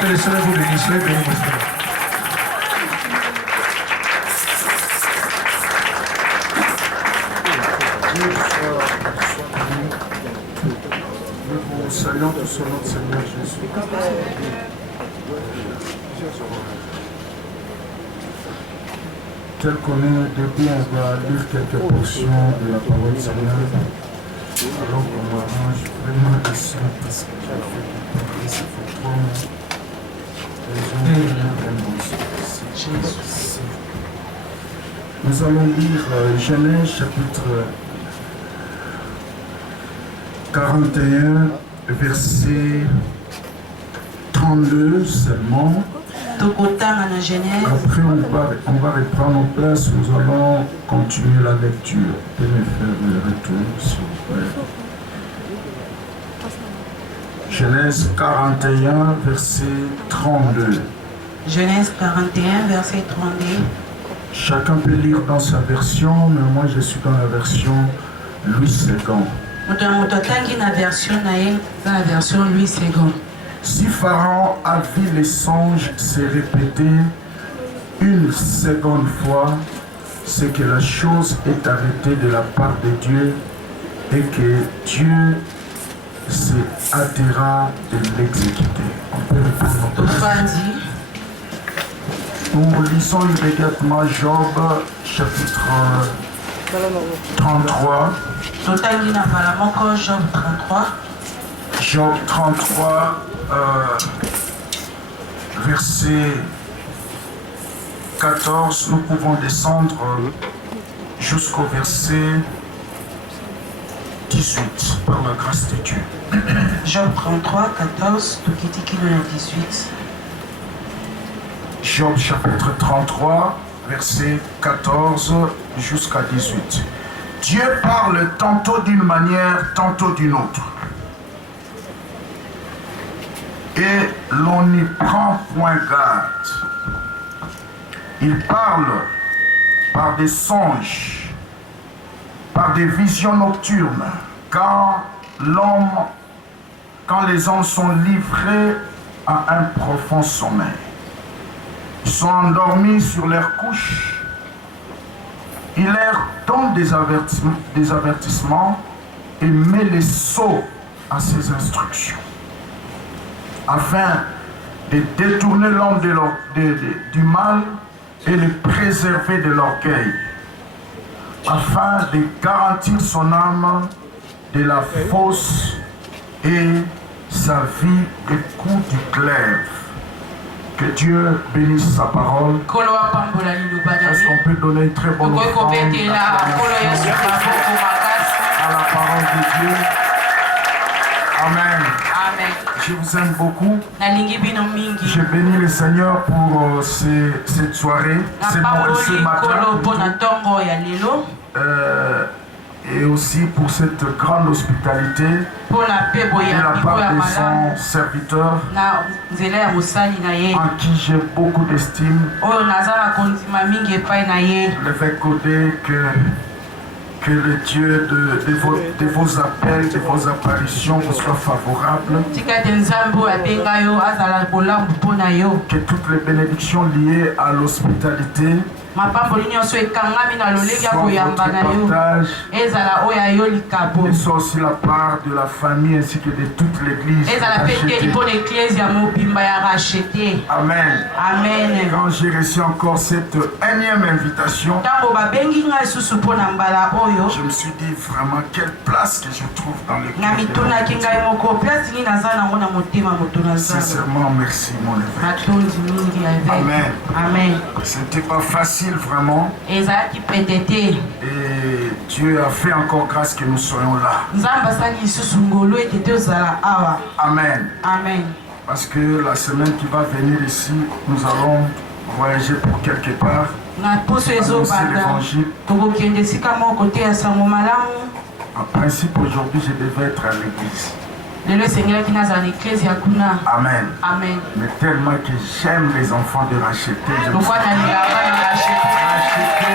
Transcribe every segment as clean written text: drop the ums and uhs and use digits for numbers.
Que le Seigneur vous bénisse. Soyez bénis, mon frère. Nous vous saluons tous au nom de Seigneur Jésus. Tel qu'on est debout, on va lire quelques portions de la parole du Seigneur. Alors qu'on m'arrange vraiment de ça parce que j'ai fait du temps et ça fait 3 mois. Nous allons lire Genèse chapitre 41, verset 32 seulement. Après, on va reprendre nos places, nous allons continuer la lecture. Venez faire le retour, s'il vous plaît. Genèse 41, verset 32. Genèse 41, verset 32. Chacun peut lire dans sa version, mais moi je suis dans la version Louis II. Si Pharaon a vu les songes se répéter une seconde fois, c'est que la chose est arrêtée de la part de Dieu et que Dieu se hâtera de l'exécuter. On peut répondre. Nous lisons immédiatement Job chapitre 33. Job 33, verset 14. Nous pouvons descendre jusqu'au verset 18 par la grâce de Dieu. Job 33, 14, 18. Job chapitre 33, verset 14 jusqu'à 18. Dieu parle tantôt d'une manière, tantôt d'une autre. Et l'on n'y prend point garde. Il parle par des songes, par des visions nocturnes, quand les hommes sont livrés à un profond sommeil. Ils sont endormis sur leurs couches. Il leur donne des avertissements et met les sceaux à ses instructions, afin de détourner l'homme du mal et le préserver de l'orgueil, afin de garantir son âme de la fausse et sa vie des coups du glaive. Que Dieu bénisse sa parole. Est-ce qu'on peut donner une très bonne offrande à la parole de Dieu? Amen. Je vous aime beaucoup. Je bénis le Seigneur pour cette soirée, ce matin. Et aussi pour cette grande hospitalité de la part de son serviteur, en qui j'ai beaucoup d'estime. Le fait que le Dieu de vos appels, de vos apparitions vous soit favorable. Que toutes les bénédictions liées à l'hospitalité et soit aussi la part de la famille ainsi que de toute l'église. Amen. Quand j'ai reçu encore cette énième invitation, je me suis dit vraiment quelle place que je trouve dans le cœur. Sincèrement, merci mon évêque. Amen. Ce n'était pas facile vraiment. Et Dieu a fait encore grâce que nous soyons là. Amen. Parce que la semaine qui va venir ici, nous allons voyager pour quelque part. Annoncer l'évangile. En principe, aujourd'hui, je devais être à l'église. Le Seigneur qui nous a écrit à Kuna. Amen. Amen. Mais tellement que j'aime les enfants de racheter. Pourquoi Racheter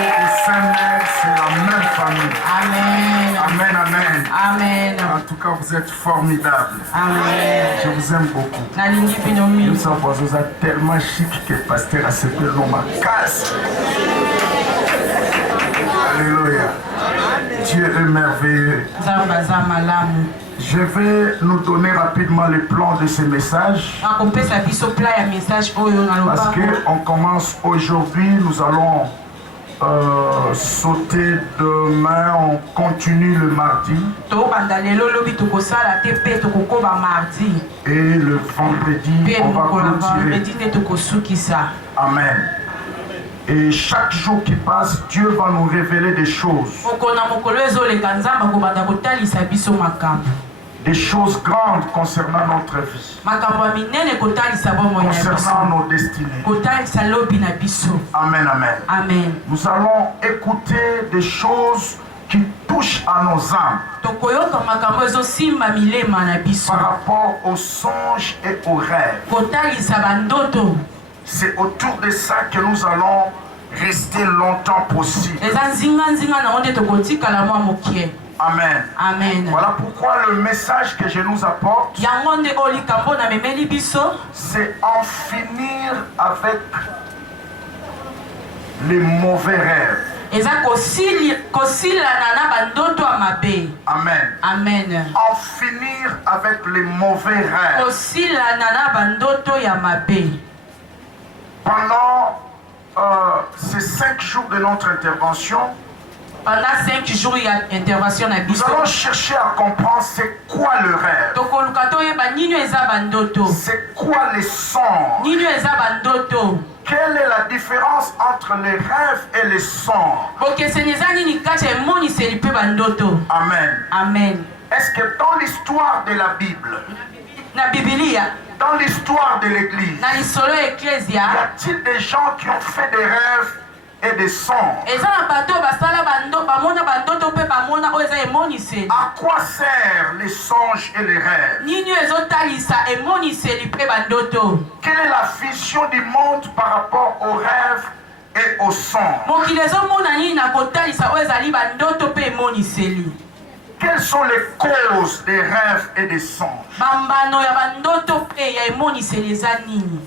et Saint-Mère, c'est la même famille. Amen. Amen, amen. Amen. En tout cas, vous êtes formidables. Amen. Je vous aime beaucoup. Nalingi pinomi. Nous sommes tellement chic que le pasteur a accepté l'homme à casse. Alléluia. Dieu est merveilleux. Zambaza malamu. Je vais nous donner rapidement le plan de ce message. Akopesa biso pla ya message oyo Parce naloba. qu'on commence aujourd'hui, nous allons sauter demain, on continue le mardi. Tobanda lelo lobi tokosala te pe tokokoba mardi. Et le vendredi, Pe on va mokola clôturer. vendredi nde tokosukisa. Amen. Et chaque jour qui passe, Dieu va nous révéler des choses. Mokona mokolo ezoleka nzamba kobanda kotalisa biso makambo. Des choses grandes concernant notre vie. Makambo ya minene kotalisa bomoi na biso. Concernant nos destinées. Kotalisa lobi na biso. Amen, amen. Amen. Nous allons écouter des choses qui touchent à nos âmes. Tokoyoka makambo ezosimba milema na biso. Par rapport aux songes et aux rêves. Kotalisa bandoto. C'est autour de ça que nous allons rester longtemps possible. Eza nzinga nzinga na onde tokotikala mwa mokie. Amen. Amen. Voilà pourquoi le message que je nous apporte, Yango nde olikambo na memeli biso. c'est en finir avec les mauvais rêves. Eza kosilana na bandoto ya mabe. Amen. Amen. En finir avec les mauvais rêves. Kosilana na bandoto ya mabe. Pendant ces 5 jours de notre intervention, Pendant 5 jours, il y a intervention na nous biso. allons chercher à comprendre c'est quoi le rêve. Tokoluka toyeba nini eza bandoto. C'est quoi les songes. Nini eza bandoto. Quelle est la différence entre les rêves et les songes? Bokeseni eza nini kati ya emoniseli mpe bandoto. Amen. Amen. Est-ce que dans l'histoire de la Bible, Na Biblia, dans l'histoire de l'Église, na lisolo y ecclesia, a-t-il des gens qui ont fait des rêves et des songes? eza na bato basala bamona bandoto mpe bamona oyo eza emoniseli. À quoi servent les songes et les rêves? Nini ezotalisa emoniseli mpe bandoto. Quelle est la vision du monde par rapport aux rêves et aux songes? Mokili ezomona nini na kotalisa oyo ezali bandoto mpe emoniseli. Quelles sont les causes des rêves et des songes? Bambano ya bandoto mpe ya emoniseli eza nini.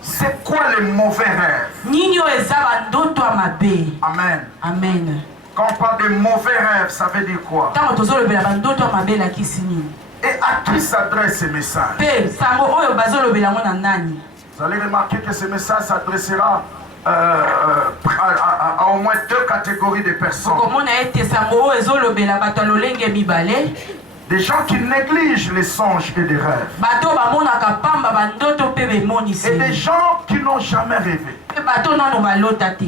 C'est quoi les mauvais rêves? Nini oyo eza bandoto ya mabe. Amen. Amen. Quand on parle de mauvais rêves, ça veut dire quoi? Ntango tozolobela bandoto ya mabe elakisi nini. Et à qui s'adresse ce message? Mpe sango oyo bazolobela yango na nani. Vous allez remarquer que ce message s'adressera à au moins 2 catégories de personnes. Okomona ete sango oyo ezolobela bato ya lolenge mibale. Des gens qui négligent les songes et les rêves. Bato bamonaka pamba bandoto mpe Et des bemoniseli. gens qui n'ont jamais rêvé. Mpe bato nano balota te.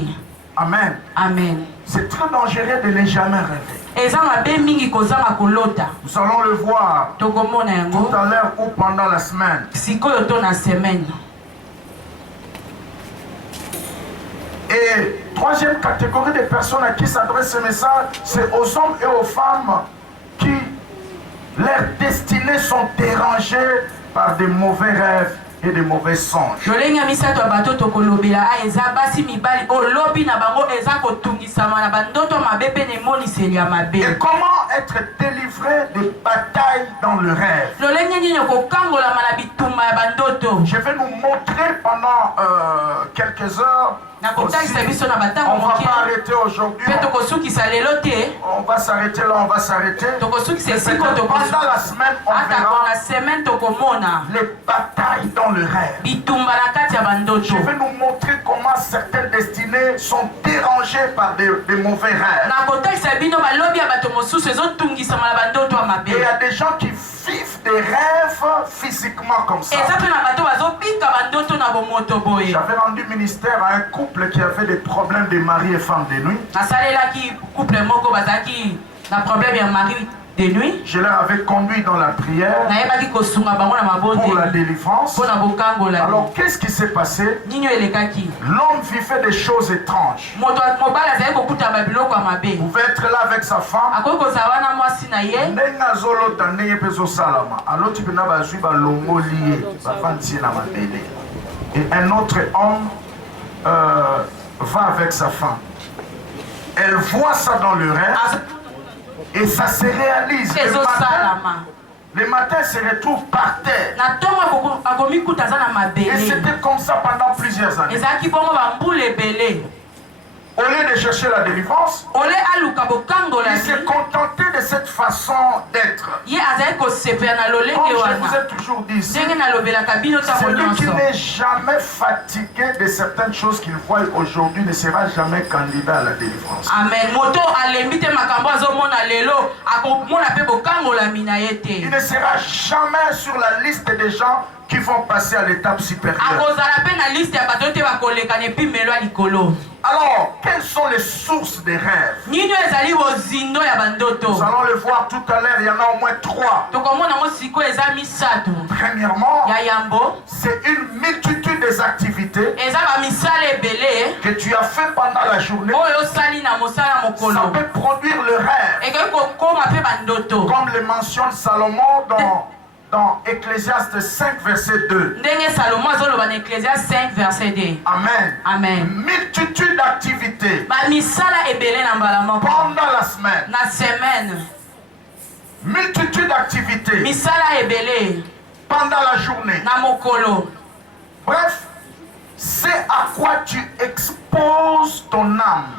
Amen. Amen. C'est très dangereux de ne jamais rêver. Eza mabe mingi kozanga kolota. Nous allons le voir Tokomona tout yango à l'heure ou pendant la semaine. sikoyo to na semaine. Et troisième catégorie de personnes à qui s'adresse ce message, c'est aux hommes et aux femmes qui, leurs destinées sont dérangées par des mauvais rêves et des mauvais songes. Lolenge misato ya bato tokolobela eza basi mibali olobi na bango eza kotungisama na bandoto mabe pe na emoniseli ya mabe. Et comment être délivré des batailles dans le rêve? Lolenge nini kokangolama na bitumba ya bandoto. Je vais nous montrer pendant quelques heures. Nakotalisa biso na On batango ne va mokie. pas arrêter aujourd'hui. Mpe tokosukisa lelo te. On va s'arrêter là, on va s'arrêter. Tokosukisa Mais esiko pendant la semaine, on ata verra kona semaine tokomona les batailles dans le rêve. bitumba na kati ya bandoto. Je vais nous montrer comment certaines destinées sont dérangées par des mauvais rêves. Nakotalisa bino balobi ya bato mosusu ezotungisama na bandoto ya mabe. Et il y a des gens qui vivent des rêves physiquement comme ça. Eza mpe na bato bazobika bandoto na bomoto boye. J'avais rendu ministère à un couple qui avait des problèmes de mari et femme de nuit. Nasalelaki couple moko bazalaki na problème ya mari de nuit. Je leur avais conduit dans la prière Nayebaki kosunga bango na mabonde. pour la délivrance. Pona bokangola. Alors, qu'est-ce qui s'est passé? Nini elekaki. L'homme vivait des choses étranges. Moto mobala azali kokuta babiloko ya mabe. Il pouvait être là avec sa femme. Akoki kozala wana mwasi na ye. Ndenge azolota ndenge mpe ezosalama. Aloti mpena bazwi balongoli ye bafandi ye na mabele. Et un autre homme va avec sa femme. Elle voit ça dans le rêve et ça se réalise. Le matin, elle se retrouve par terre. Et c'était comme ça pendant plusieurs années. Au lieu de chercher la délivrance, il s'est contenté de cette façon d'être. Et je vous ai toujours dit, celui qui n'est jamais fatigué de certaines choses qu'il voit aujourd'hui ne sera jamais candidat à la délivrance. Amen. Il ne sera jamais sur la liste des gens qui vont passer à l'étape supérieure. Alors, quelles sont les sources des rêves? Nous allons le voir tout à l'heure, il y en a au moins 3. Premièrement, c'est une multitude des activités que tu as fait pendant la journée. Ça peut produire le rêve. Comme le mentionne Salomon dans Ecclésiaste 5, verset 2. Amen. Amen. Multitude d'activités pendant la semaine. Multitude d'activités pendant la journée. Bref, c'est à quoi tu exposes ton âme.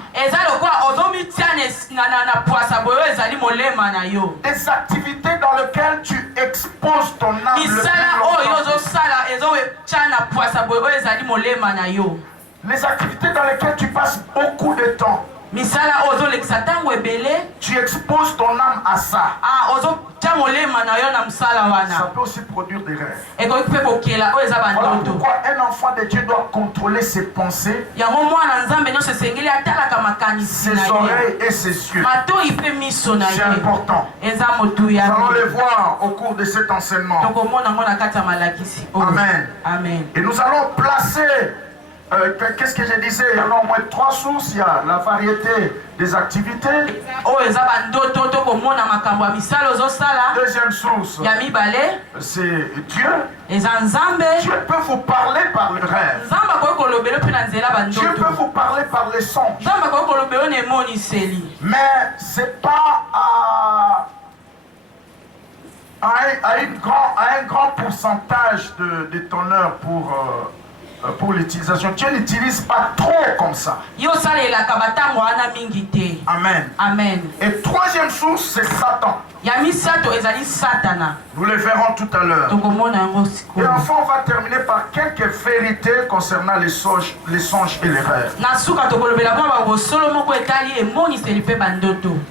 Des activités dans lesquelles tu exposes ton âme. Les activités dans lesquelles tu passes beaucoup de temps. Tu exposes ton âme à ça. Ça peut aussi produire des rêves. Voilà pourquoi un enfant de Dieu doit contrôler ses pensées, ses oreilles et ses yeux. C'est important. Nous allons le voir au cours de cet enseignement. Amen. Amen. Et nous allons placer qu'est-ce que je disais? Il y en a au moins 3 sources. Il y a la variété des activités. Deuxième source, c'est Dieu. Dieu peut vous parler par le rêve. Dieu peut vous parler par les songes. Mais c'est pas à un grand pourcentage de ton heure pour l'utilisation. Dieu n'utilise pas trop comme ça. Amen. Amen. Et troisième source, c'est Satan. Nous le verrons tout à l'heure. Et enfin, on va terminer par quelques vérités concernant les songes et les rêves.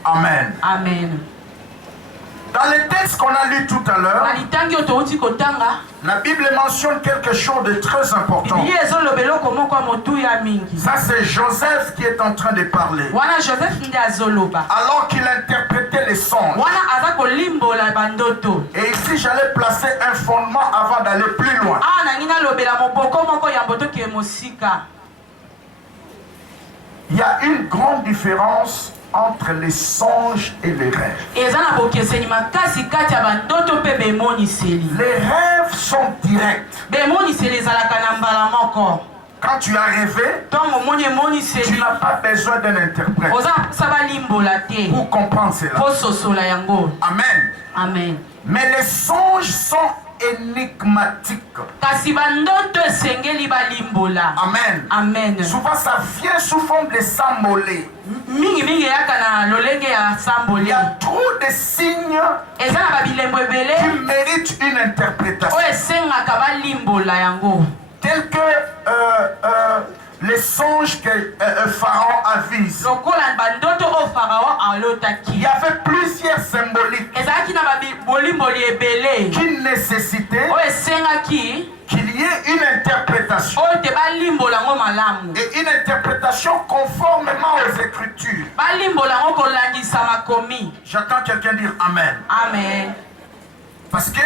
Amen. Amen. Dans les textes qu'on a lus tout à l'heure, la Bible mentionne quelque chose de très important. Ça, c'est Joseph qui est en train de parler. Alors qu'il interprétait les songes. Et ici, j'allais placer un fondement avant d'aller plus loin. Il y a une grande différence entre les songes et les rêves. Les rêves sont directs. Quand tu as rêvé, tu n'as pas besoin d'un interprète pour comprendre cela. Amen. Amen. Mais les songes sont énigmatique. Amen. Amen. Souvent ça vient sous forme de sambolé. Il y a trop de signes qui méritent une interprétation. Tel que les songes que Pharaon avise. Il y avait plusieurs symboliques qui nécessitaient qu'il y ait une interprétation. Et une interprétation conformément aux Écritures. J'attends quelqu'un dire Amen. Amen. Parce que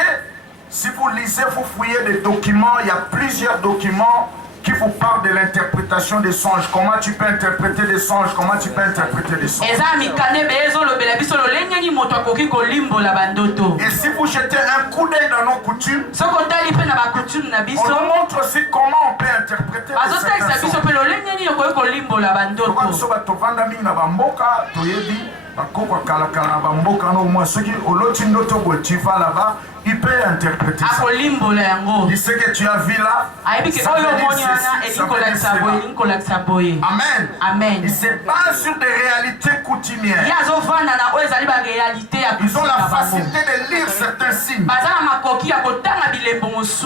si vous lisez, vous fouillez des documents, il y a plusieurs documents qui vous parlent de l'interprétation des songes. Comment tu peux interpréter des songes? Comment tu peux interpréter des songes? Et si vous jetez un coup d'œil dans nos coutumes, on nous montre aussi comment on peut interpréter certains songes. Tu vas là-bas, il peut interpréter ça. Il sait que tu as vu là. Amen. Amen. Il se base sur des réalités coutumières. Ils ont la facilité de lire certains signes.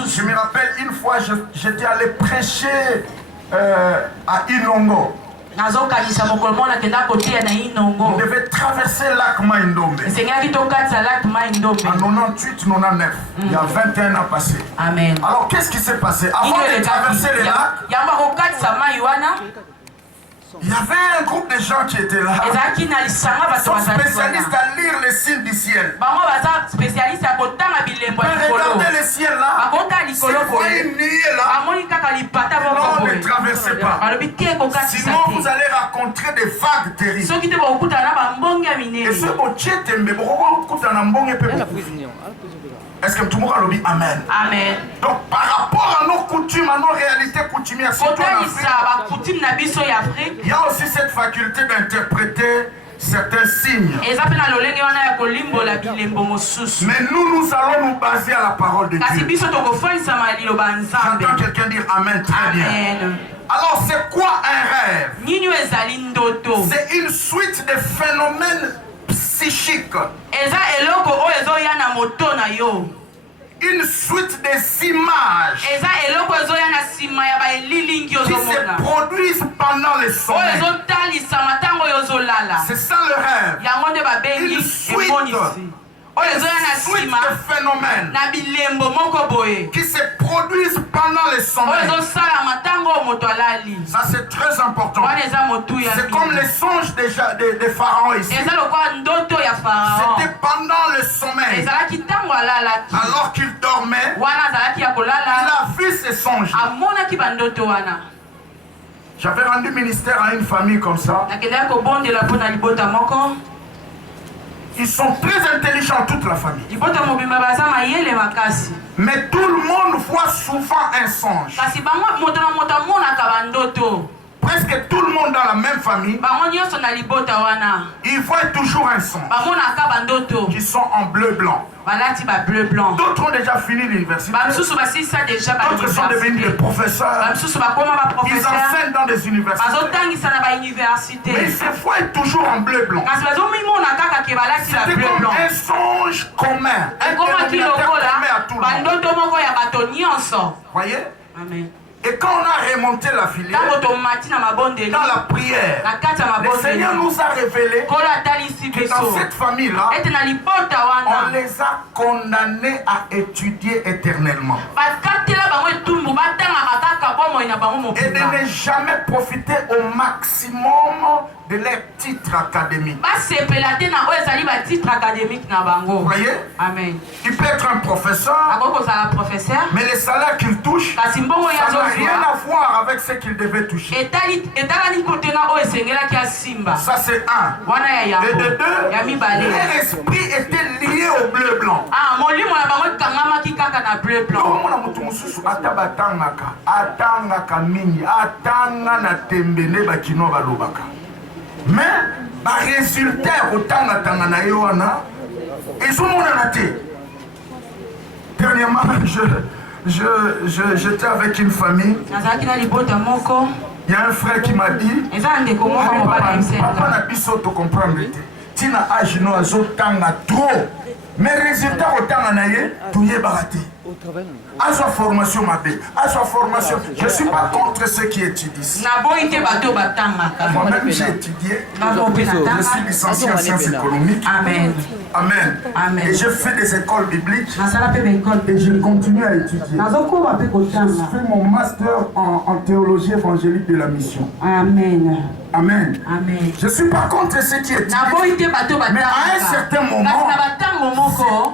Je me rappelle une fois, j'étais allé prêcher à Inongo. On devait traverser le lac Maïndombe. En 98-99, il y a 21 ans passés. Amen. Alors qu'est-ce qui s'est passé? Avant de traverser le lac, il y avait un groupe de gens qui étaient là. Ils sont spécialistes à lire les signes du ciel. Regardez le ciel là. Si vous voyez une nuée là, non, ne traversez pas. Sinon vous allez rencontrer des vagues terribles. Et ce est-ce que tout le monde a dit Amen? Amen. Donc par rapport à nos coutumes, à nos réalités coutumières, surtout en Afrique, il y a aussi cette faculté d'interpréter certains signes. Mais nous allons nous baser à la parole de Dieu. J'entends quelqu'un dire Amen, très bien. Alors c'est quoi un rêve? C'est une suite de phénomènes psychiques. Une suite des images qui se produisent pendant le sommeil. C'est ça le rêve. Une suite de phénomènes qui se produisent pendant le sommeil. Ça c'est très important. C'est comme les songes des pharaons ici. C'était pendant le sommeil. Alors qu'il dormait, il a vu ces songes. J'avais rendu ministère à une famille comme ça. Ils sont très intelligents, toute la famille. Mais tout le monde voit souvent un songe. Presque tout le monde dans la même famille, ils voient toujours un songe. Qui sont en bleu-blanc. D'autres ont déjà fini l'université. D'autres sont devenus des professeurs. Ils enseignent dans des universités. Mais ils se voient toujours en bleu-blanc. C'était comme un songe commun. Un dénominateur commun à tout le monde. Voyez? Amen. Et quand on a remonté la filière, dans la prière, le Seigneur nous a révélé que dans cette famille-là, on les a condamnés à étudier éternellement. Et de ne jamais profiter au maximum de leurs titres académiques. Vous voyez? Amen. Il peut être un professeur, mais les salaires qu'il touche, ça n'a rien à voir avec ce qu'il devait toucher. Ça c'est un. Et de deux, leur esprit était lié au bleu-blanc. Mais, par résultat, autant na yoana, ils sont monanatés. Dernièrement, j'étais avec une famille. Il y a un frère qui m'a dit, papa n'a pas to comprendre. Tina âge no azotanga trop. Mais résultat autant naye, tout est baraté. À sa formation, ma belle, à sa formation, je ne suis pas contre ceux qui étudient. Moi-même, j'ai étudié, je suis licencié en sciences économiques. Amen. Amen. Amen. Et je fais des écoles bibliques. nasala mpe baekole Et je continue à étudier. nazokoma mpe Je kotanga. fais mon master en théologie évangélique de la mission. Amen. Amen. Amen. Je ne suis pas contre ce qui est naboyi te bato mais à un certain moment, kasi na batango moko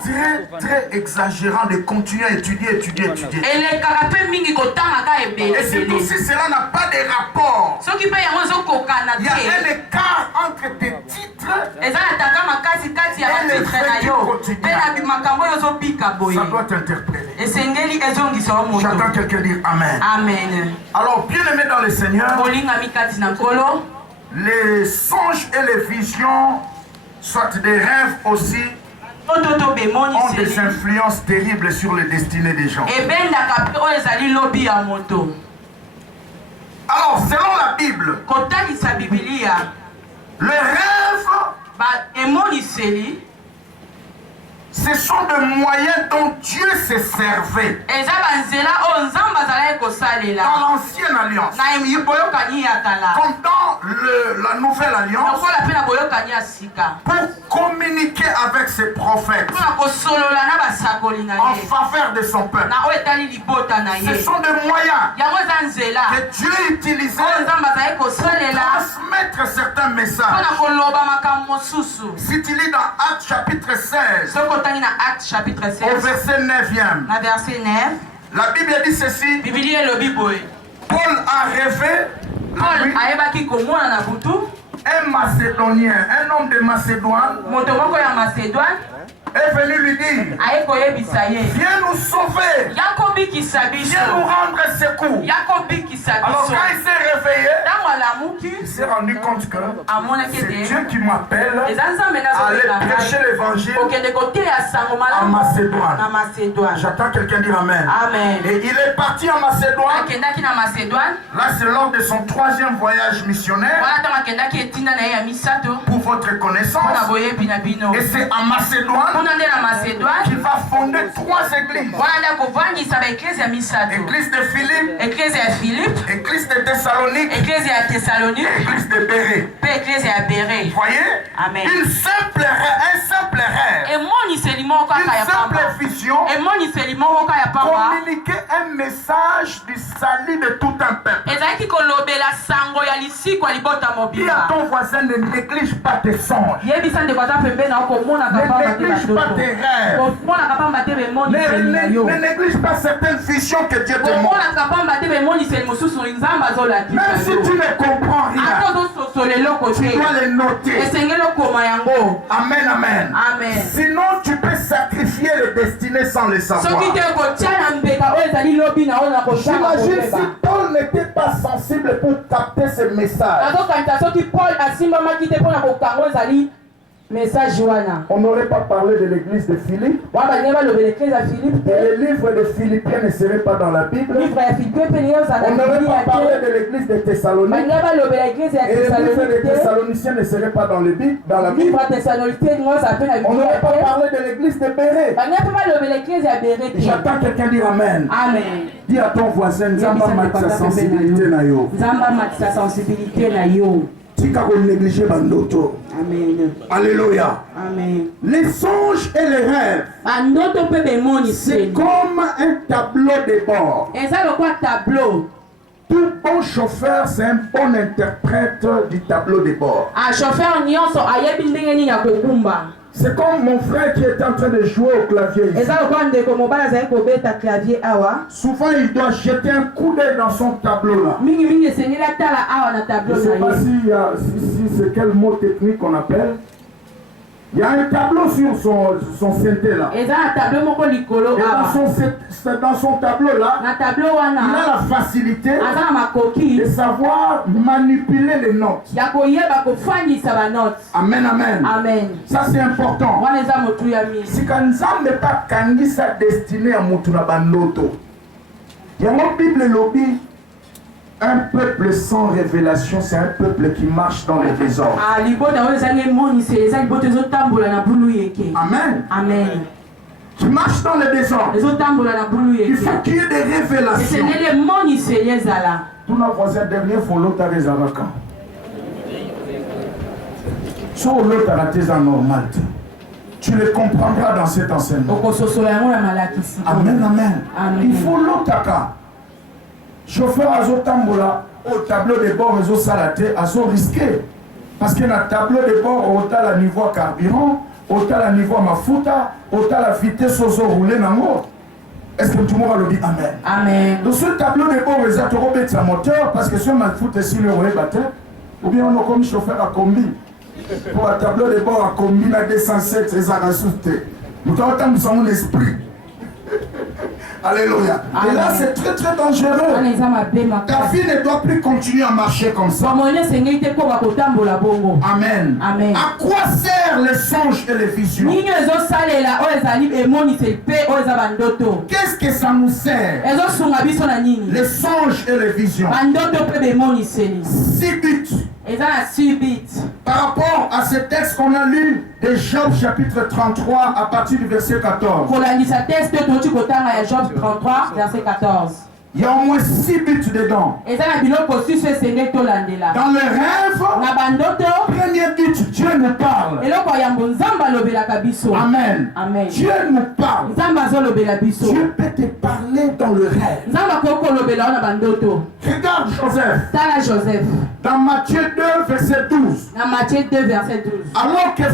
très exagérant de continuer à étudier. elekaka mpe mingi kotangaka ebele Et surtout si cela n'a pas de rapport. soki mpe yango ezokokana Il y a te un écart entre tes titres. eza na tanga makasi kati ya batitre na yo mpe na makambo oyo ozobika boye Ça doit t'interpeller. esengeli ezongisa wa moto. J'entends quelqu'un dire Amen. Amen. Alors, bien aimé dans le Seigneur, molingami kati na nkolo les songes et les visions, soit des rêves aussi, toto ont des bemoniseli influences terribles sur les destinées des gens. ebendaka mpe oyo ezali lobi ya moto. Alors, selon la Bible, kotalisa bibilia les rêves, emoniseli ce sont des moyens dont Dieu s'est servi eza banzela oyo nzambe azalaki kosalela dans l'ancienne alliance. na boyokani ya kala Comme dans la nouvelle alliance, lokola mpe na boyokani ya sika pour communiquer avec ses prophètes mpona kosolola na basakoli na en ye faveur de son peuple. na oyo etali libota na Ce ye sont des moyens yango eza nzela que Dieu utilisait oyo nzambe azalaki pour kosalela transmettre certains messages. mpona koloba makambo mosusu. Si tu lis dans Actes chapitre 16, soki otangi na acte chapitre au 16 verset 9e, na verset 9 la Bible dit ceci: bibilia elobi boye Paul a rêvé la paul nuit, ayebaki komona na butu un Macédonien, un homme de Macédoine, moto moko ya macédoine est venu lui dire: aye koyebisa ye viens nous sauver, ya kobikisa viens biso nous rendre secours. ya kobikisa Alors biso. quand il s'est réveillé, ntango alamuki il s'est rendu compte que amonaki c'est ete Dieu qui m'appelle eza nzambe à aller nazobenga prêcher ngai l'évangile. kokende koteya sango En malamu Macédoine. na macédoine. J'attends quelqu'un dire Amen. Amen. Et il est parti en Macédoine. akendaki na macédoine Là, c'est lors de son 3e voyage missionnaire. wana ntango akendaki etinda na ye ya misato Pour votre connaissance. mpona boyebi na bino Et c'est en Macédoine kuna nde na macédoine qu'il va fonder 3 églises. wana nde akovandisa baeklese ya misato Église de Philippe, eklese ya philipe église de Thessalonique, eklese ya thessalonique église de Bérée. mpe eklese ya bere. Vous voyez? Amen. Un simple rêve, emoniseli moko kaka ya une simple pamba vision emoniseli moko kaka ya pamba communiquer un message du salut de tout un peuple. ezalaki kolobela sango ya lisiko ya libota Dis à mobimba. ton voisin, ne néglige pas tes songes. yebisa ndeko aza pembeni na yo komonaka pamba Ne te néglige pas tes rêves. komonaka pamba te bemoniseli na yo Ne néglige pas certaines visions que Dieu te montre. komonaka pamba te bemoniseli mosusu nzambe azolakisa Même si tu yo ne comprends ata rien, ozososola eloko tu te dois les noter. esengeli okoma yango. Amen, amen. Amen. Sinon, tu peux sacrifier les destinées sans le savoir. soki te kotia na mbeka oyo ezali lobi na oyo na kosala J'imagine si koyeba Paul n'était pas sensible pour capter ce message, nazokanisa soki paul asimbamaki te mpona kokanga ezali message wana on n'aurait pas parlé de l'église de Philippe. wana balingi balobela eklese ya philipe Et te le livre de Philippiens ne serait pas dans la Bible. livre ya philipe mpe lingi ozala On na n'aurait bibilia pas parlé te de l'église de Thessalonique. balingi balobela eklese ya Et le livre des thessalonike te Thessaloniciens ne serait pas dans la Bible. livre ya thessalonike lingi ozala mpe na On bibilia n'aurait pas te parlé de l'église de Bérée. balingi mpe balobela eklese ya bere te. J'attends quelqu'un dire Amen. amen. Dis à ton voisin, Nzamba matisa sensibilité na yo. nzambe amatisa sensibilité na yo. Tika ko négliger bandoto. amen. Alléluia. amen. Les songes et les rêves, bandoto mpe c'est bemoniseli comme un tableau de bord. eza lokwa tableau. Tout bon chauffeur, c'est un bon interprète du tableau de bord. chauffeur nyonso ayebi ndenge nini ya kokumba. C'est comme mon frère qui est en train de jouer au clavier ici. eza lokwa ndeko mobali azali kobeta clavier awa Souvent, il doit jeter un coup d'œil dans son tableau là. mingimingi esengeli atala awa na Je tableau ne sais na pas ye. si c'est quel mot technique qu'on appelle. Il y a un tableau sur son synthé là. eza na tableau moko likolo Et awa dans son tableau là, na tableau il wana a la facilité aza na makoki de savoir manipuler les notes. ya koyeba kofandisa banote. Amen, amen. amen. Ça c'est important. wana eza motu ya mini. Si Nzambe pas kangisa destinée à mutu na bandoto. Yango Bible lobi, un peuple sans révélation, c'est un peuple qui marche dans le désordre. libota oyo ezangi emoniseli eza libota ezotambola na bulu yeke. Amen. amen. Qui marche dans le désordre. ezotambola na bulu Il yeke. faut qu'il y ait des révélations. esengeli emoniseli ezala. Tout nos voisins dernier font l'autre à Sur l'autre à la thèse normal. Tu les comprendras dans cet enseignement. Amen, amen. Il faut l'otaka. Chauffeur azotambola au tableau de bord réseau salaté azo risqué. Parce que dans le tableau de bord, au la niveau carburant, au la niveau mafuta, au la vitesse aux roulé nango. Est-ce que tout le monde va le dire amen? Amen. Dans ce tableau de bord, les atouros mettent sa moteur parce que si on m'a foutu si le roulé battait, ou bien on a comme chauffeur à combi. Pour un tableau de bord à combi, la 207, les arrasoutés. Nous avons son esprit. Alléluia. Et là, c'est très très dangereux. Ta vie ne doit plus continuer à marcher comme ça. Amen. Amen. À quoi servent les songes et les visions? Qu'est-ce que ça nous sert? Les songes et les visions. 6 buts. Par rapport à ce texte qu'on a lu de Job chapitre 33 à partir du verset 14. Job 33, verset 14. Il y a au moins 6 buts dedans. Dans le rêve, premier but, Dieu nous parle. Amen. Amen. Dieu nous parle. Dieu peut te parler dans le rêve. Regarde Joseph. Dans Matthieu 2, verset 12. Alors que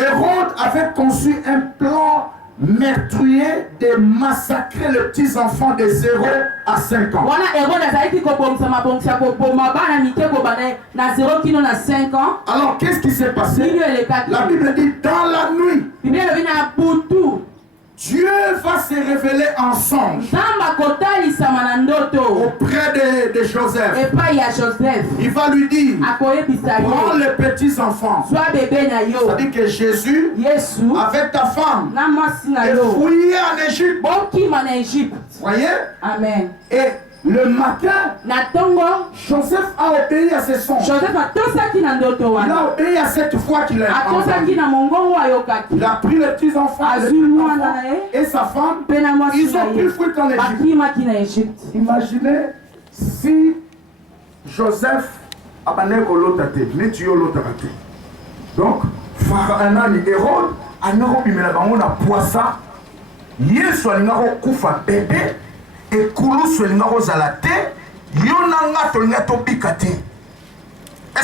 Hérode avait conçu un plan meurtrier de massacrer les petits enfants de 0 à 5 ans. Alors qu'est-ce qui s'est passé? La Bible dit dans la nuit, Dieu va se révéler en songe auprès de Joseph. Il va lui dire, prends les petits enfants. C'est-à-dire que Jésus, avec ta femme, est fouillé en Égypte. Voyez? Amen. Et le matin, Joseph a obéi à ses songes. Il a obéi à cette voix qu'il a entendue. Il a pris les petits enfants et sa femme. Ils ont pris fuite en Égypte. Imaginez si Joseph a donc, Pharaon et Hérode, a poissa, Yesu a kufa bébé. Et Koulousu est-ce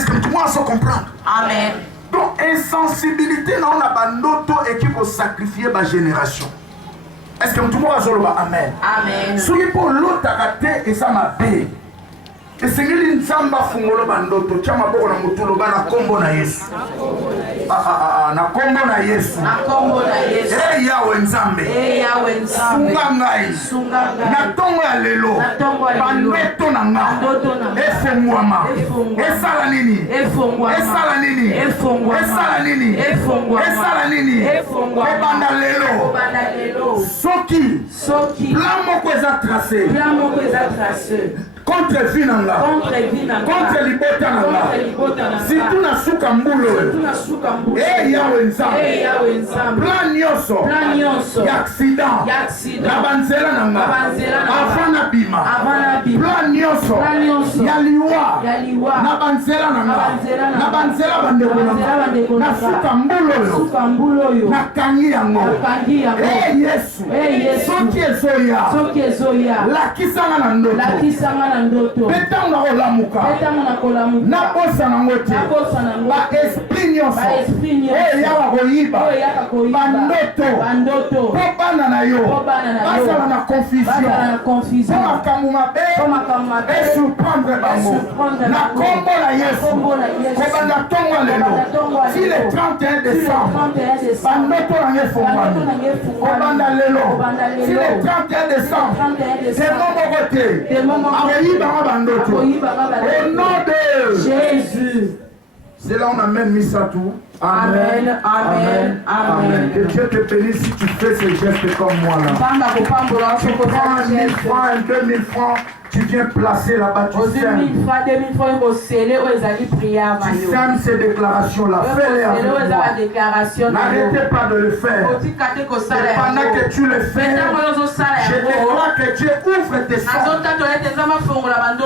que tout le monde se comprend? Amen. Donc, insensibilité, on a un auto qui peut sacrifier ma génération. Est-ce que tout le monde a dit amen? Amen. Ce qui pour l'autre et ça m'a payé. Et c'est que l'Insamba Fungolo Bandoto, Chamaboko na Mutuloba na Kombo na Yesu. Na Kombo na Yesu. Na Kombo na Yesu. Eh Yahweh Nzambe. Eh Yahweh Nzambe. Sungangai. Na tongo ya lelo. Na tongo ya lelo. Bandoto na nga. Bandoto na nga. Efungwama. Esala nini? Efungwama. Esala nini? Efungwama. Esala nini? Efungwama. Esala nini? Efungwama. Ebanda lelo. Ebanda lelo. Soki. Soki. Plan moko eza tracé. Plan moko eza tracé. Contre Vinanga, contre Libota, si tu n'as souka mbulo, et Yahweh Nzambe, plan nyoso, accident, la banzela nanga, avant na bima, plan nyoso, yaliwa, na banzela nanga, na banzela bandeko nanga, na souka mbulo, na kangi yango, eh Yesu, soki ezoya, lakisanga na ndoto, Peta unakolamuka, na bosa na ngote, ba esprit nyonso, yawa koyiba, bandoto, pobana na yo, basala na confusion, poma mabe, et surprendre bango, na kombo la Yesu, kobanda tongo lelo, si le 31 décembre, bandoto na ngefongwani, kobanda lelo, si le 31 décembre, c'est mon côté, au nom de Jésus. C'est là on a même mis ça tout. Amen. Amen. Amen. Que Dieu te bénisse si tu fais ces gestes comme moi là. Tu prends 1 000 francs, 2000 francs. Tu viens placer là-bas, tu sèmes. Tu sèmes ces déclarations-là. Fais-les avec moi. N'arrêtez pas de le faire. Et pendant que tu le fais, je déclare que Dieu ouvre tes sens.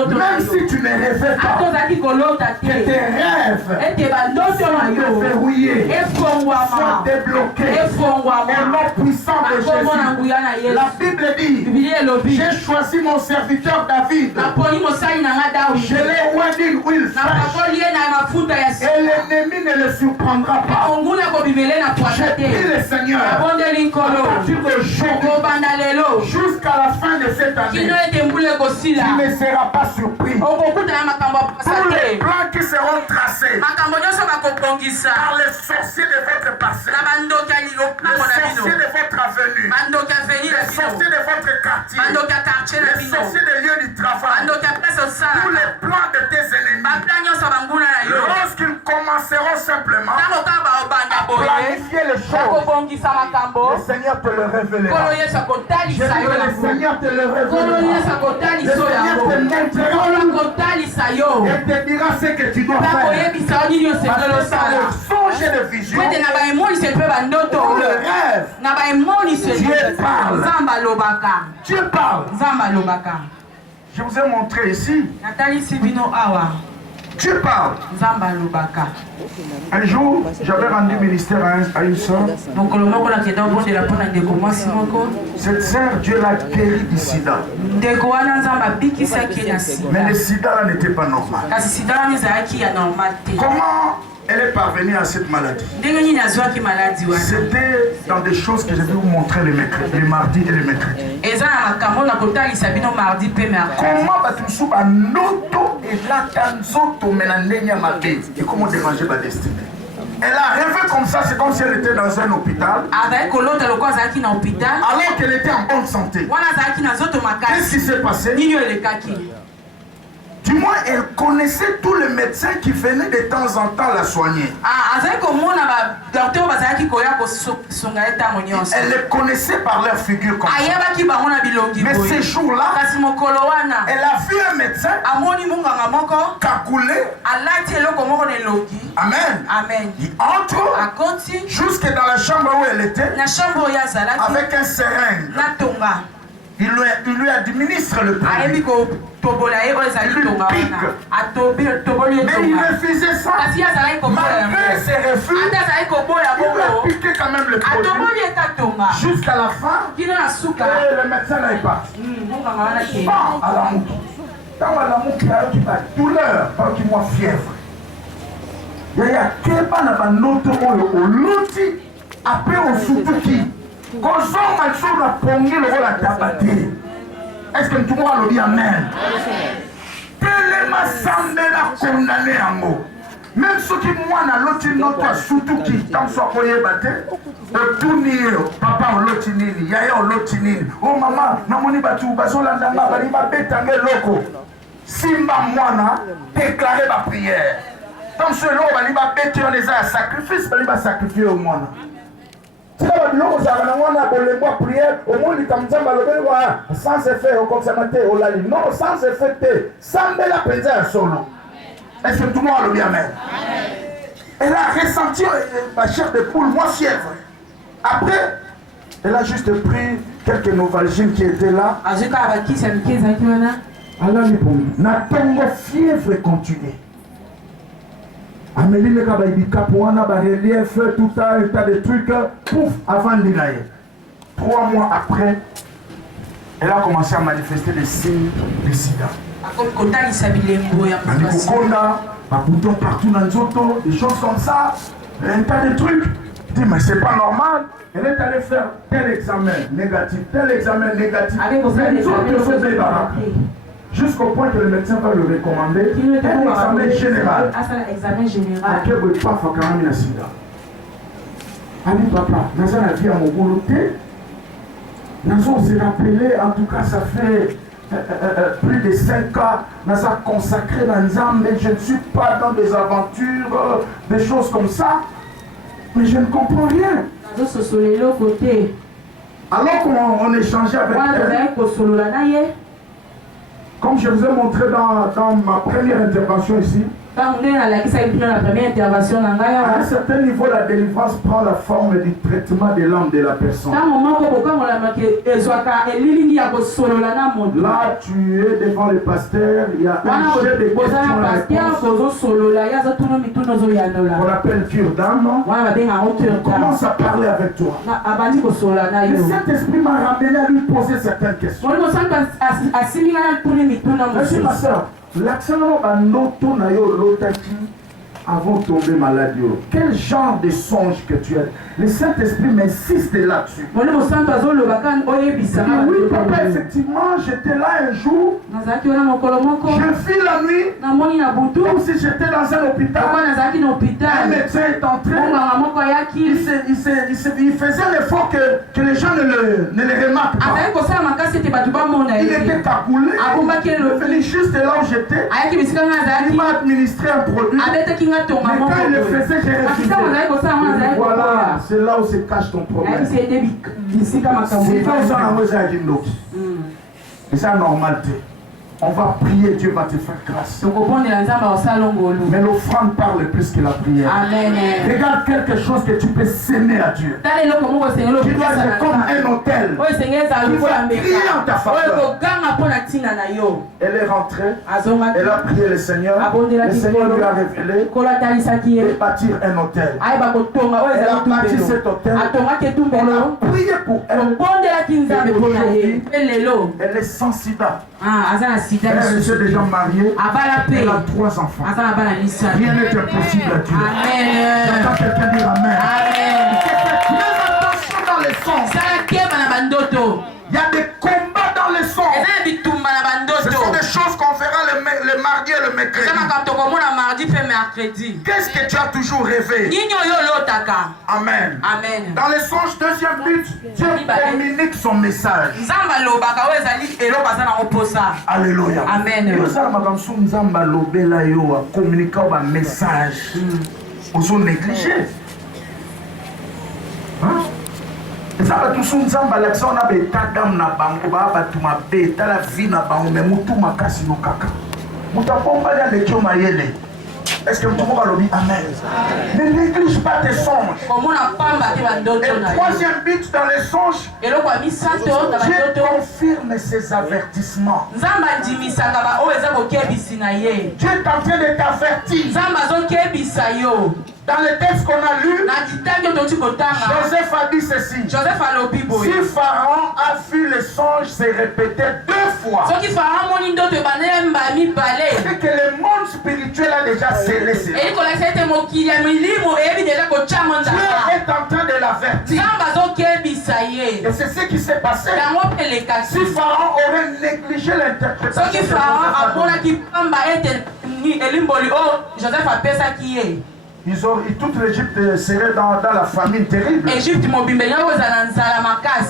Même si tu ne rêvais pas, atozalaki kolota que tes te rêves ete bandoto na yo verrouillés efongwama soient débloqués au efongwama nom puissant de akombo na Jésus. nguya na La yesu Bible dit, bibili elobi j'ai choisi mon serviteur David, naponi mosali na nga je dawidi l'ai oint d'une huile fraîche napakoli ye na mafuta ya et sika l'ennemi ne le surprendra pas. onguna kobimele na pwasa J'ai te pris le Seigneur nabondeli à nkolo partir d'aujourd'hui kobanda lelo jusqu'à la fin de cette année. kino ete mbula ekosila Tu ne seras pas surpris. okokutana makambo ya pwasa Tous les te plans qui seront tracés makambo nyonso bakobongisa par les sorciers de votre passé, na bandoki ya les lopango na bino sorciers de votre avenue, bandoki ya veni na les bino sorciers de votre quartier, bandoki ya quartier na les bino sorciers des lieux du travail, bandoki ya place tous osalaka les plans de tes ennemis. baplan nyonso banguna na yo Lorsqu'ils commenceront simplement ntango kaka baobanda à boye planifier les choses, bakobongisa makambo le Seigneur te le nkolo révélera. yesu Je akotalisa dis yo que le yango Seigneur te le nkolo yesu révélera. Le akotalisa yo Seigneur yango te montrera nkolo akotalisa yo et te dira ce que tu dois mpe faire. akoyebisa yo nini Parce osengeli que dans osala le songe et le vision, ete na baemoniseli mpe bandoto dans le rêve, na baemoniseli Dieu parle. nzambe alobaka Dieu parle. nzambe alobaka Je vous ai montré ici, natalisi bino awa Dieu parle. nzambe alobaka Un jour, j'avais rendu ministère à une soeur. mokolo moko nakenda obondela mpo na ndeko mwasi moko Cette sœur, Dieu l'a guérie du sida. ndeko wana nzambe abikisaki ye na sida Mais le sida là n'était pas normal. kasi sida wana ezalaki ya normal te Comment elle est parvenue à cette maladie? ndenge nini azwaki maladi wana C'était dans des choses que je vais vous montrer les mardis et les mercredis. eza na makambo na kotalisa bino mardi mpe mercredi Comment batusu banoto elaka nzoto mena ndenge ya mabe et comment déranger ba destinée. Elle a rêvé comme ça, c'est comme si elle était dans un hôpital azalaki kolota lokola azalaki na hôpital alors qu'elle était en bonne santé. wana azalaki na nzoto Qu'est-ce qui makasi s'est passé? nini oyo elekaki Du moins, elle connaissait tous les médecins qui venaient de temps en temps la soigner. azalaki komona badokter oyo bazalaki koya kosunga ye ntango nyonso Elle les connaissait par leur figure comme ça. ayebaki bango na bilongi Mais boye ces jours-là, kasi mokolo wana elle a vu un médecin amoni munganga moko cagoulé. alati eloko moko na elongi Amen. amen Il entre akoti jusque dans la chambre où elle était na chambre oyo azalaki avec un seringue. na tonga Il lui administre le ayebi produit. kotobola ye oyo ezali tonga wana atoboli ye Mais il tonga refusait ça. kasi ye azalaki kobola Malgré yango ses refus, ata azalaki kobola il lui a bongo piqué quand même le produit. atoboli ye ka tonga Jusqu'à la fin, kino na suka et le médecin n'est pas. munganga wana ke Bon, à la mouki. Dans la mouki, il y a une douleur, pas qu'il moi fièvre. Il y a keba na banoto oyo oluti après osutuki. Kozonga sur la pongi le rôle à tabater. Est-ce que tout le monde dit amen? Telema sambela condamné en mot. Même ceux qui moi na loti notre sutuki tant soit koyeba te. Otuni papa oloti nini, yaya oloti nini. Oh maman, namoni batu bazolanda nga bali babetanga loko. Simba mwana déclarer ma prière. Dans ce lot bali babete on les a sacrifice bali ba sacrifier au mwana. Tika biloko za na mwana bolembo prière au monde kamzamba lobelo sans effet au consommateur au lali. Non, sans effet te. Sambela penza ya solo. Est-ce que tout le monde a le bien amen? Elle a ressenti ma chair de poule, moi fièvre. Après, elle a juste pris quelques novalgines qui étaient là. azwika abakisi ya mike ezalaki wana Elle a mis pour lui. Natongo fièvre continue. Amélie le kabaïbika pour un relief, tout un tas de trucs. Pouf, avant d'inaïe. 3 mois après, elle a commencé à manifester des signes de sida. akomi kotalisa bilembo ya Elle mpasi a un bouton partout dans les autos, des choses comme ça, un tas de trucs. Je dis, mais c'est pas normal. Elle est allée faire tel examen négatif, avec les autres se débarrassent. Jusqu'au point que le médecin va le recommander un examen général. examen général Quel est pas quand même la sida? Allez papa, nous avons la vie à mon boulot. Nous avons se rappelé, en tout cas ça fait plus de 5 ans, nous avons consacré dans les âmes, mais je ne suis pas dans des aventures, des choses comme ça. Mais je ne comprends rien. Alors qu'on échangeait avec elle, comme je vous ai montré dans ma première intervention ici, À un certain niveau, la délivrance prend la forme du traitement de l'âme de la personne. Là, tu es devant le pasteur, il y a un jeu de questions. On appelle cure d'âme. On commence à parler avec toi. Le Saint-Esprit m'a ramené à lui poser certaines questions. Merci ma soeur. L'accent avant de tomber malade. Quel genre de songe que tu as? Le Saint-Esprit m'insiste là-dessus. Oui, papa, effectivement, j'étais là un jour. Je vis la nuit. Comme si j'étais dans un hôpital. Un médecin est entré. Il faisait l'effort que les gens ne le remarquent pas. Il était cagoulé. Il est venu juste là où j'étais. Il m'a administré un produit. Mais quand il le faisait, j'ai refusé. Voilà, c'est là où se cache ton problème. C'est pas ça, et ça, normalité. On va prier, Dieu va te faire grâce. Mais l'offrande parle plus que la prière. Amen. Regarde quelque chose que tu peux s'aimer à Dieu. Tu dois être comme un hôtel. Tu vas prier en ta faveur. Elle est rentrée. Elle a prié le Seigneur. Le Seigneur lui a révélé de bâtir un hôtel. Elle a bâti cet hôtel. Elle a prié pour elle. Elle est sans sida. Elle est déjà mariée. Elle a 3 enfants. Rien n'est impossible à Dieu. J'entends quelqu'un dire Amen. Fais attention dans les sons. Il y a des combats dans les sons. Ce sont des choses qu'on fera le mardi et le mercredi. Qu'est-ce que tu as toujours rêvé? Amen. Dans les songes, deuxième but, Dieu communique son message. Alléluia. Amen. Communiquer un message. Ils ont négligé. Et ça va tout son nzamba l'accent na beta dam na bango ba batu mabe ta la vie na bango mais mutu makasi no kaka mutapomba ya de choma yele. Est-ce que tout le monde va le dire Amen? Ne néglige pas tes songes. Et troisième but dans les songes, Dieu confirme ses avertissements. Dieu est en train de t'avertir. Dans le texte qu'on a lu, Joseph a dit ceci. Si Pharaon a vu le songe se répéter 2 fois, c'est que le monde spirituel a déjà scellé cela. Dieu est en train de l'avertir. Et c'est ce qui s'est passé. Si Pharaon aurait négligé l'interprétation, toute l'Égypte serait dans la famine terrible.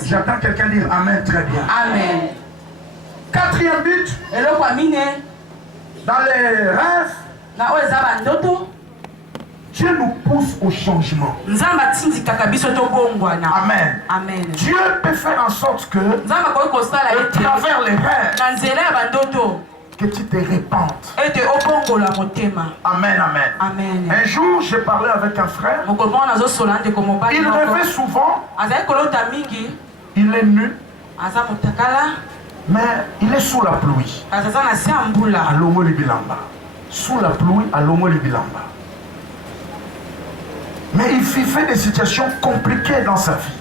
J'entends quelqu'un dire Amen très bien. Amen. Quatrième but, dans les rêves, Dieu nous pousse au changement. Amen. Amen. Dieu peut faire en sorte que, à travers les rêves, que tu te répandes. Amen, amen. Un jour, j'ai parlé avec un frère. Il rêvait souvent. Il est nu. Mais il est sous la pluie. À Longo Libilamba. Sous la pluie, à Longo Libilamba. Mais il vivait des situations compliquées dans sa vie.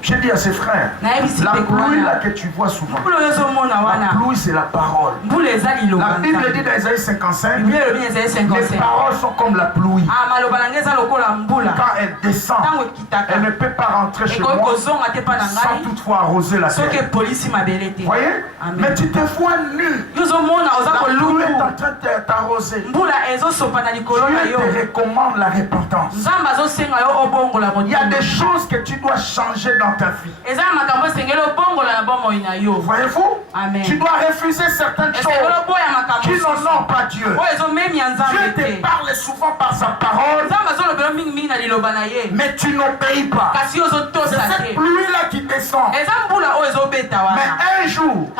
J'ai dit à ses frères, la pluie là que tu vois souvent, la pluie c'est la parole. La Bible dit dans Isaïe 55, les paroles sont comme la pluie. Quand elle descend, elle ne peut pas rentrer chez moi sans toutefois arroser la terre. Vous voyez? Mais tu te vois nu. La pluie est en train de t'arroser. Dieu te recommande la repentance. Il y a des choses que tu dois changer dans ta vie. Voyez-vous? Amen. Tu dois refuser certaines choses qui n'honorent pas Dieu. Dieu te parle souvent par sa parole, mais tu n'obéis pas. C'est cette pluie-là qui descend. Mais un jour,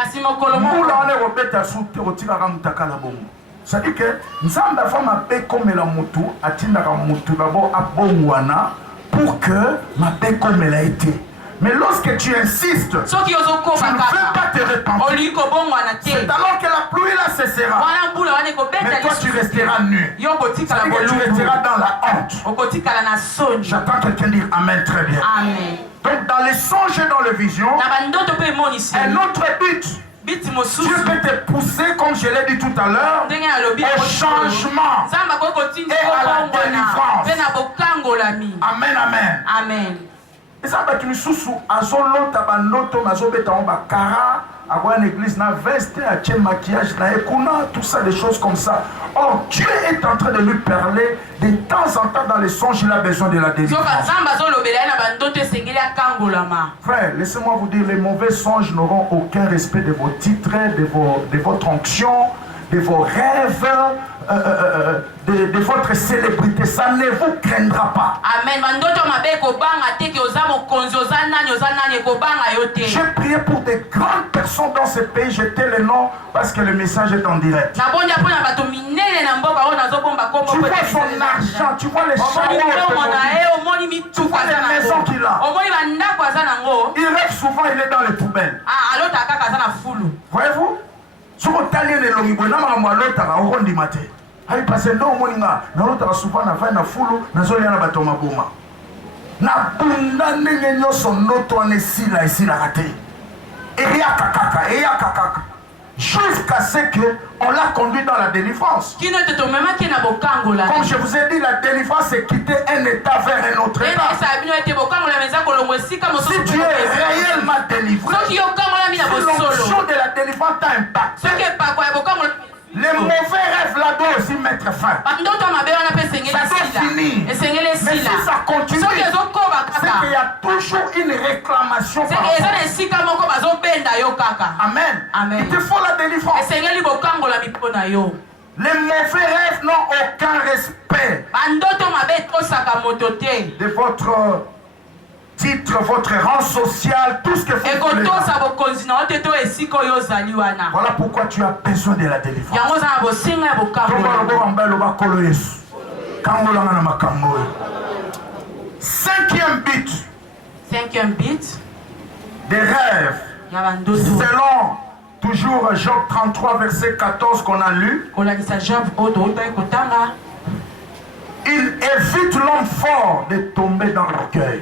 c'est-à-dire que Nzamba fama pe comme la mutu atinda ka mutu d'abord abongwana pour que ma paix comme elle a été. Mais lorsque tu insistes, tu ne veux pas te repentir. C'est alors que la pluie là cessera. Mais toi tu resteras nu. C'est-à-dire que tu resteras dans la honte. J'entends quelqu'un dire Amen très bien. Amen. Donc dans les songes et dans les visions, un autre but. Dieu peut te pousser, comme je l'ai dit tout à l'heure, au changement et à la délivrance. Amen, amen. Amen. Et ça, tu me sous azolota banoto mazobeta on bakara avoir une église na veste à tien maquillage na ekuna tout ça des choses comme ça. Or Dieu est en train de lui parler de temps en temps dans les songes, il a besoin de la délivrance. Frère, laissez-moi vous dire, les mauvais songes n'auront aucun respect de vos titres, de votre onction, de vos rêves, de votre célébrité. Ça ne vous craindra pas. Amen. J'ai prié pour des grandes personnes dans ce pays. J'étais le nom parce que le message est en direct. Tu vois son argent, tu vois les chambres, tu vois les maisons qu'il a. Il rêve souvent, il est dans les poubelles. Voyez-vous? Si vous avez les longues, vous avez des maté. Aïe, parce que non, on a souvent na foulou, na zoli na batoma boma. Na bunda nenyo son auto en esila esila raté. Et ya kakaka. Jusqu'à ce qu'on l'a conduit dans la délivrance. Comme je vous ai dit, la délivrance c'est quitter un état vers un autre état. Si tu es réellement délivré, si l'onction de la délivrance t'a impacté, les mauvais rêves là doivent aussi mettre fin. Ça doit finir. Mais si ça continue, c'est qu'il y a toujours une réclamation par rapport. Amen. Il te faut la délivrance. Les mauvais rêves n'ont aucun respect de votre titre, votre rang social, tout ce que vous voulez. Voilà pourquoi tu as besoin de la délivrance. Cinquième but. Des rêves. Selon toujours Job 33 verset 14 qu'on a lu. Il évite l'homme fort de tomber dans l'orgueil.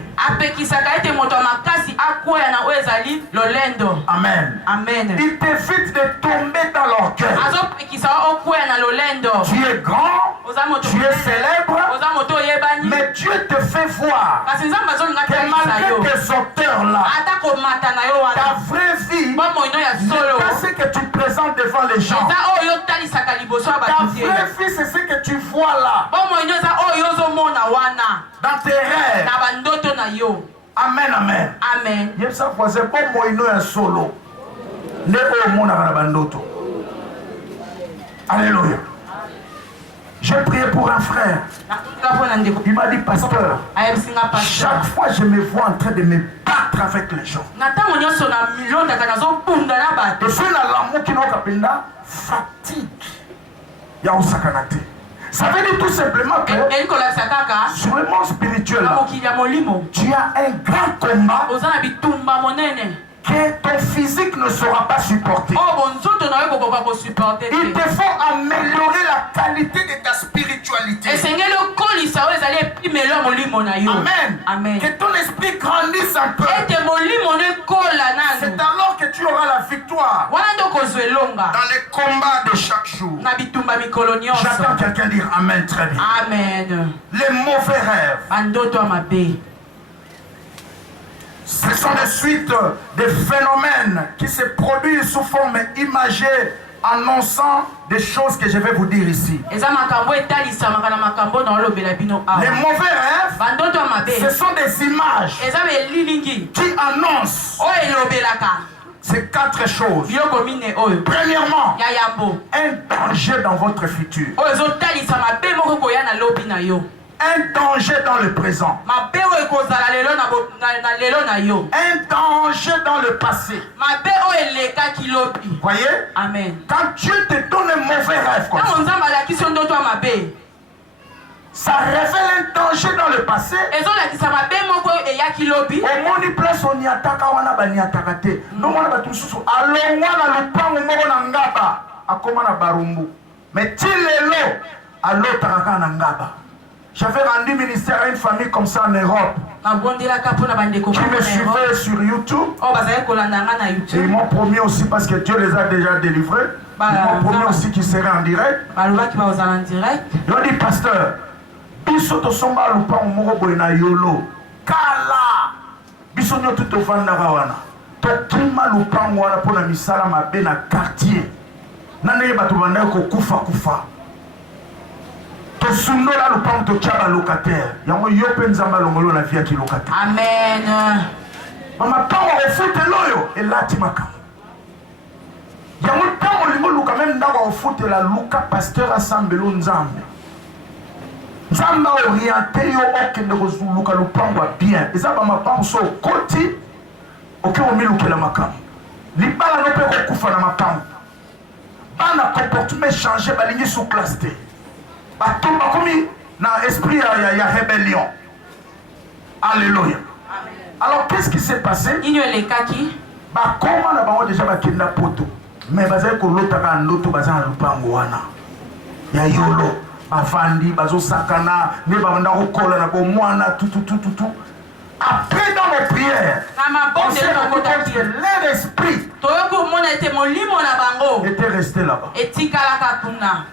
Amen. Il t'évite de tomber dans l'orgueil. Tu es grand, tu es célèbre, mais Dieu te fait voir que malgré tes auteurs-là, ta vraie vie n'est pas ce que tu présentes devant les gens. Ta vraie vie, c'est ce que tu vois là. Dans tes rêves. Amen, amen. Amen. Alléluia. J'ai prié pour un frère. Il m'a dit, pasteur, chaque fois je me vois en train de me battre avec les gens. Et c'est l'amour qui nous fatigue. Il y a un sacanate. Ça veut dire tout simplement que sur le monde spirituel, tu as un grand combat que ton physique ne saura pas supporter. Il te faut améliorer la qualité de ta spiritualité. Amen. Que ton esprit grandisse un peu. C'est alors que tu auras la victoire dans les combats de chaque jour. J'attends quelqu'un dire Amen très bien. Amen. Les mauvais rêves. Ce sont des suites de phénomènes qui se produisent sous forme imagée, annonçant des choses que je vais vous dire ici. Les mauvais rêves, ce sont des images qui annoncent C'est 4 choses. biloko mine oyo Premièrement, ya yambo un danger dans votre futur. oyo ezotalisa mabe moko koya na lobi na yo Un danger dans le présent. mabe oyo ekozala lelo na lelo na yo Un danger dans le passé. mabe oyo elekaki lobi. Voyez? Amen. Quand Dieu te donne un mauvais rêve comme ça, ntango nzambe alakisi yo ndoto ya mabe ça révèle un danger dans le passé. ezolakisa mabe moko oyo eyaki lobi Omoni place oniataka wana baniataka te. Nomona bato mosusu alongwa na lupango moko na ngaba akoma na barumbu. Mais ti lelo alotaka kaka na ngaba. J'avais rendu ministère à une famille comme ça en Europe nabondelaka mpo na bandeko qui me suivait sur YouTube. oyo bazali kolanda nga na Et ils youtube m'ont promis aussi, parce que Dieu les a déjà délivrés, ils m'ont promis aussi qu'ils seraient en direct. balobaki bakozala en direct Ils ont dit, pasteur, biso tosomba lupango moko boye na yolo kala biso nyoto tovandaka wana tokima lupango wana mpo na misala mabe na quartier na ndenge bato bandaki kokufa tosundola lupango totya balocataire yango yo mpe nzambe alongoli na vie ya kilocataire. amen bamapango ofutela oyo elati makambo yango ntango olingi oluka meme ndako akofutela luka paster asambelo nzambe nzambe aoriente yo okende kozuluka lupango ya bien eza bamapango so okoti oke omilukela makambo libala no mpe kokufa na mapango bana comportement change balingi sous classe te bato bakomi na esprit ya rébellion. Alléluia. Alors qu'est-ce qui s'est passé? nini elekaki bakoma na bango déjà bakenda poto mais bazali kolotaka ndoto baza na lupango wana ya yolo bavandi bazosakana nde banda kokola na bomwana tututututu. Après dans nos prières on s'est rendu compte que leur esprit toyoki omona ete molimo na bango était resté là-bas etikalaka kuna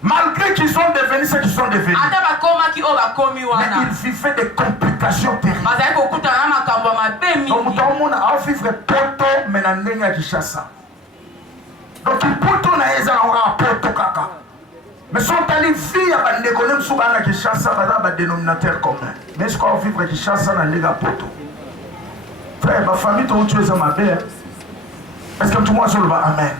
malgré qu'ils sont devenus ce qu'ils sont devenus. ata bakomaki oyo bakomi Mais wana ils vivaient des complications terribles. bazali kokutana na makambo ya mabe Donc mingi mutamona aovivre poto mais na ndenge ya Kinshasa. Donc poto na eza na poto kaka. Mais sont allés vivre à bandeko ne msuba na Kinshasa baza ba dénominateur commun. Mais ce qu'on vivre Kinshasa na ndenge ya poto. Frère, ma famille to tu es ma mère. Est-ce que tout le monde se leva? Amen.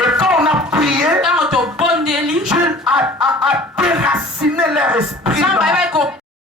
Et quand on a prié, ntango tobondeli Dieu a déraciné leur esprit.